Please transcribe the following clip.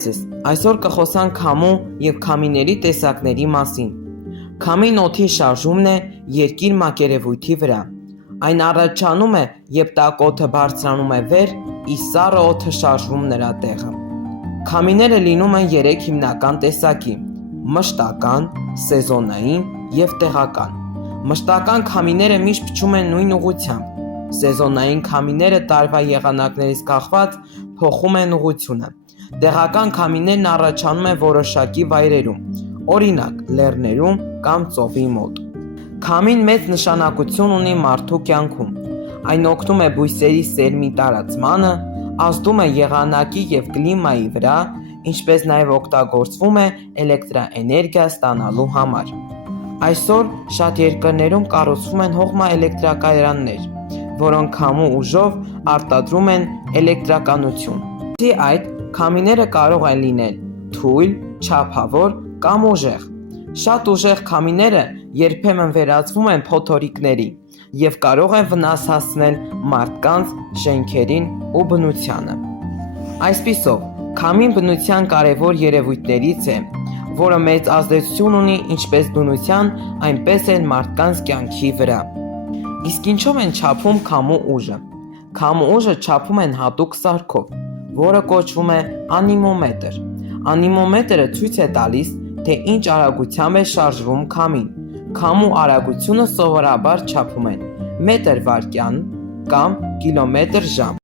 Այսօր կխոսանք քամու և քամիների տեսակների մասին։ Քամին օդի շարժումն է երկիր մակերևույթի վրա։ Այն առաջանում է, երբ տաք օդը բարձրանում է վեր, իսկ սառը օդը շարժվում նրա տեղը։ Քամիները լինում են 3 հիմնական տեսակի՝ մշտական, սեզոնային և տեղական։ Մշտական քամիները միշտ փչում են նույն ուղղությամբ։ Սեզոնային քամիները տարվա եղանակներից կախված փոխում են ուղղությունը։ Տեղական քամիներն առաջանում են որոշակի վայրերում, օրինակ՝ լեռներում կամ ծովի մոտ։ Քամին մեծ նշանակություն ունի մարդու կյանքում։ Այն օգնում է բույսերի սերմի տարածմանը, ազդում է եղանակի և կլիմայի վրա, ինչպես նաև օգտագործվում է էլեկտրաէներգիա ստանալու համար։ Այսօր շատ երկրներում կառուցվում են հողմաէլեկտրակայաններ, որոնք քամու ուժով արտադրում են էլեկտրականություն։ Բացի այդ, քամիները կարող են լինել թույլ, չափավոր կամ ուժեղ։ Շատ ուժեղ քամիները երբեմն վերածվում են փոթորիկների և կարող են վնաս հասցնել մարդկանց, շենքերին ու բնությանը։ Այսպիսով, քամին բնության կարևոր երևույթներից է, որը մեծ ազդեցություն ունի ինչպես բնության, այնպես էլ մարդկանց կյանքի վրա։ Իսկ ինչով են չափում քամու ուժը։ Քամու ուժը չափում են հատուկ սարքով, որը կոչվում է անեմոմետր։ Անեմոմետրը ցույց է տալիս, թե ինչ արագությամբ է շարժվում քամին։ Քամու արագությունը սովորաբար չափում են մետր/վայրկյան կամ կիլոմետր/ժամ։